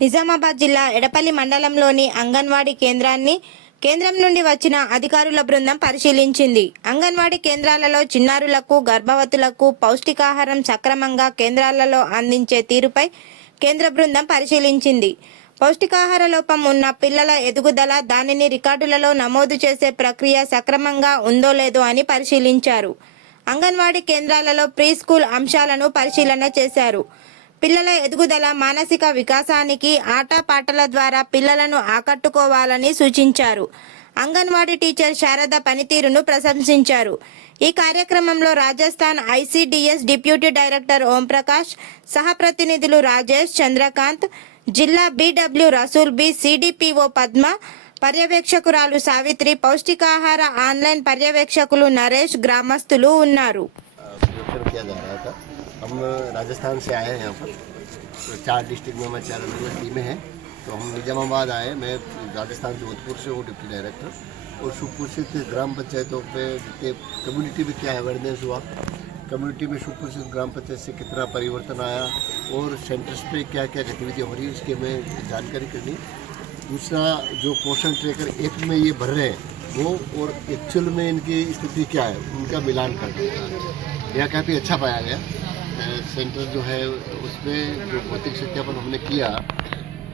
నిజామాబాద్ జిల్లా ఎడపల్లి మండలంలోని అంగన్వాడీ కేంద్రాన్ని కేంద్రం నుండి వచ్చిన అధికారుల బృందం పరిశీలించింది. అంగన్వాడీ కేంద్రాలలో చిన్నారులకు గర్భవతులకు పౌష్టికాహారం సక్రమంగా కేంద్రాలలో అందించే తీరుపై కేంద్ర బృందం పరిశీలించింది. పౌష్టికాహార లోపం ఉన్న పిల్లల ఎదుగుదల దానిని రికార్డులలో నమోదు చేసే ప్రక్రియ సక్రమంగా ఉందో లేదో అని పరిశీలించారు. అంగన్వాడీ కేంద్రాలలో ప్రీ స్కూల్ అంశాలను పరిశీలన చేశారు. పిల్లల ఎదుగుదల మానసిక వికాసానికి ఆటపాటల ద్వారా పిల్లలను ఆకట్టుకోవాలని సూచించారు. అంగన్వాడీ టీచర్ శారద పనితీరును ప్రశంసించారు. ఈ కార్యక్రమంలో Rajasthan ICDS deputy director Omprakash సహప్రతినిధులు Rajesh Chandrakant జిల్లా BW Rasool B CDPO Padma పర్యవేక్షకురాలు సావిత్రి పౌష్టికాహార ఆన్లైన్ పర్యవేక్షకులు నరేష్ గ్రామస్తులు ఉన్నారు. हम राजस्थान से आए हैं यहाँ पर। तो चार डिस्ट्रिक्ट में हमारे चार अलग अलग टीमें हैं। तो हम निजामाबाद आए। मैं राजस्थान जोधपुर से हूँ डिप्टी डायरेक्टर और सुखपुर से थे ग्राम पंचायतों पे जितने कम्युनिटी में क्या अवेयरनेस हुआ कम्युनिटी में सुखपुर से ग्राम पंचायत से कितना परिवर्तन आया, और सेंटर्स पे क्या क्या गतिविधि हो रही है उसके में जानकारी करनी। दूसरा जो पोषण ट्रेकर एक में ये भर रहे हैं, वो और एक्चुअल में इनकी स्थिति क्या है, उनका मिलान करना। यह काफ़ी अच्छा पाया गया। सेंटर जो है, उसमें जो भौतिक सत्यापन हमने किया,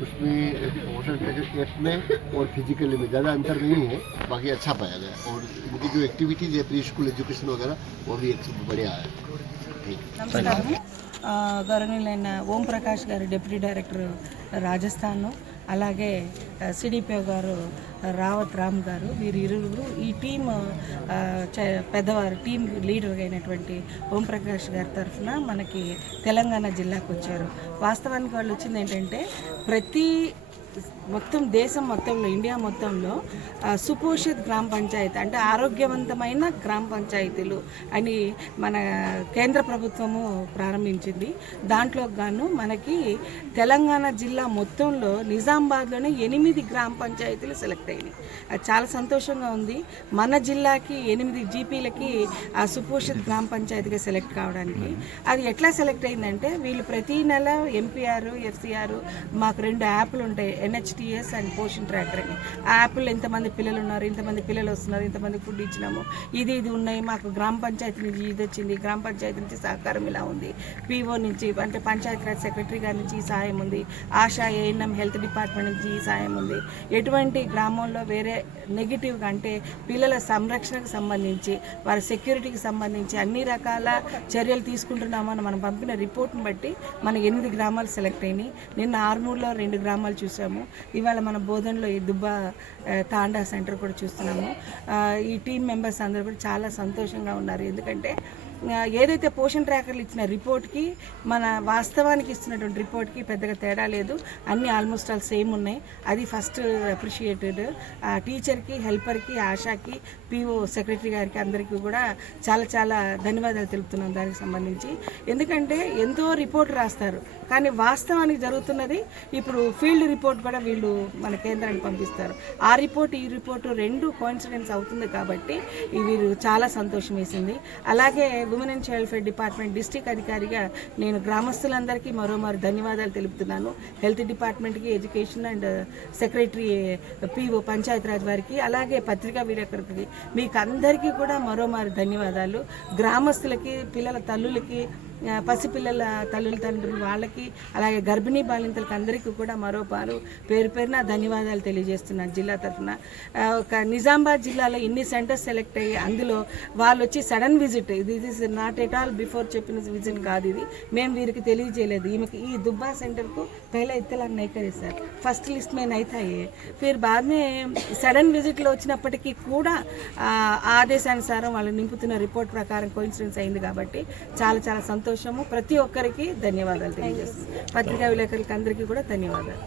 उसमें वोटर एप में और फिजिकली में ज़्यादा अंतर नहीं है, बाकी अच्छा पाया गया। और इनकी जो एक्टिविटीज़ है प्री स्कूल एजुकेशन वगैरह, वो भी बढ़िया है। गवर्नमेंट ओम प्रकाश गार डिप्यूटी डायरेक्टर राजस्थान। అలాగే సిడిపిఓ గారు రావత్ రామ్ గారు వీరు ఇరువురు ఈ టీం పెద్దవారు టీం లీడర్ అయినటువంటి ఓంప్రకాష్ గారి తరఫున మనకి తెలంగాణ జిల్లాకు వచ్చారు. వాస్తవానికి వాళ్ళు వచ్చింది ఏంటంటే ప్రతి మొత్తం దేశం మొత్తంలో ఇండియా మొత్తంలో సుపోషిత్ గ్రామ పంచాయతీ అంటే ఆరోగ్యవంతమైన గ్రామ పంచాయతీలు అని మన కేంద్ర ప్రభుత్వము ప్రారంభించింది. దాంట్లో గాను మనకి తెలంగాణ జిల్లా మొత్తంలో నిజామాబాద్లోనే ఎనిమిది గ్రామ పంచాయతీలు సెలెక్ట్ అయినాయి. అది చాలా సంతోషంగా ఉంది. మన జిల్లాకి ఎనిమిది జీపీలకి ఆ సుపోషిత్ గ్రామ పంచాయతీగా సెలెక్ట్ కావడానికి. అది ఎట్లా సెలెక్ట్ అయిందంటే వీళ్ళు ప్రతి నెల ఎంపీఆర్ ఎఫ్సిఆర్ మాకు రెండు యాప్లు ఉంటాయి. ఎన్హెచ్టిఎస్ అండ్ పోషన్ ట్రాకర్ అని ఆ యాప్లో ఎంతమంది పిల్లలు ఉన్నారు ఇంతమంది పిల్లలు వస్తున్నారు ఇంతమంది ఫుడ్ ఇచ్చినాము ఇది ఇది ఉన్నాయి. మాకు గ్రామ పంచాయతీ నుంచి ఇది వచ్చింది గ్రామ పంచాయతీ నుంచి సహకారం ఇలా ఉంది. పీఓ నుంచి అంటే పంచాయతీరాజ్ సెక్రటరీ గారి నుంచి ఈ సహాయం ఉంది. ఆశా ఏఎన్ఎం హెల్త్ డిపార్ట్మెంట్ నుంచి ఈ సహాయం ఉంది. ఎటువంటి గ్రామంలో వేరే నెగిటివ్గా అంటే పిల్లల సంరక్షణకు సంబంధించి వారి సెక్యూరిటీకి సంబంధించి అన్ని రకాల చర్యలు తీసుకుంటున్నామని మనం పంపిన రిపోర్ట్ని బట్టి మన ఎనిమిది గ్రామాలు సెలెక్ట్ అయినాయి. నిన్న ఆర్మూర్లో రెండు గ్రామాలు చూసాము. ఇవాళ మన బోధనలో ఈ దుబ్బ తాండా సెంటర్ కూడా చూస్తున్నాము. ఈ టీం మెంబర్స్ అందరూ కూడా చాలా సంతోషంగా ఉన్నారు. ఎందుకంటే ఏదైతే పోషన్ ట్రాకర్లు ఇచ్చిన రిపోర్ట్కి మన వాస్తవానికి ఇస్తున్నటువంటి రిపోర్ట్కి పెద్దగా తేడా లేదు. అన్ని ఆల్మోస్ట్ ఆల్ సేమ్ ఉన్నాయి. అది ఫస్ట్ అప్రిషియేటెడ్. టీచర్కి హెల్పర్కి ఆశాకి పిఓ సెక్రటరీ గారికి అందరికీ కూడా చాలా చాలా ధన్యవాదాలు తెలుపుతున్నాం దానికి సంబంధించి. ఎందుకంటే ఎంతో రిపోర్ట్ రాస్తారు. కానీ వాస్తవానికి జరుగుతున్నది ఇప్పుడు ఫీల్డ్ రిపోర్ట్ కూడా వీళ్ళు మన కేంద్రానికి పంపిస్తారు. ఆ రిపోర్ట్ ఈ రిపోర్ట్ రెండు కోయిన్సిడెన్స్ అవుతుంది కాబట్టి వీరు చాలా సంతోషం వేసింది. అలాగే women and child welfare department district అధికారిగా నేను గ్రామస్తులందరికీ మరోమారు ధన్యవాదాలు తెలుపుతున్నాను. హెల్త్ డిపార్ట్మెంట్కి education and secretary PO Panchayati Raj వారికి అలాగే పత్రికా విలేకరులకి మీకు అందరికీ కూడా మరోమారు ధన్యవాదాలు. గ్రామస్తులకి పిల్లల తల్లులకి పసిపిల్లల తల్లుల తండ్రులు వాళ్ళకి అలాగే గర్భిణీ బాలింతలకు అందరికీ కూడా మరోపారు పేరు పేరున ధన్యవాదాలు తెలియజేస్తున్నాను జిల్లా తరఫున. ఒక నిజామాబాద్ జిల్లాలో ఇన్ని సెంటర్స్ సెలెక్ట్ అయ్యి అందులో వాళ్ళు వచ్చి సడన్ విజిట్ ఇది is not at all before చెప్పిన విజిట్ కాదు ఇది. మేము వీరికి తెలియజేయలేదు. ఈమెకి ఈ దుబ్బా సెంటర్కు పేల ఇత్తలాగా నైకరే సార్. ఫస్ట్ లిస్ట్ మేము అవుతాయే మీరు బాగానే సడన్ విజిట్లో వచ్చినప్పటికీ కూడా ఆదేశానుసారం వాళ్ళు నింపుతున్న రిపోర్ట్ ప్రకారం కోయిన్సిడెన్స్ అయింది కాబట్టి చాలా చాలా సంతోషం. సంతోషము. ప్రతి ఒక్కరికి ధన్యవాదాలు తెలియజేస్తుంది పత్రికా విలేకరులకి అందరికీ కూడా ధన్యవాదాలు.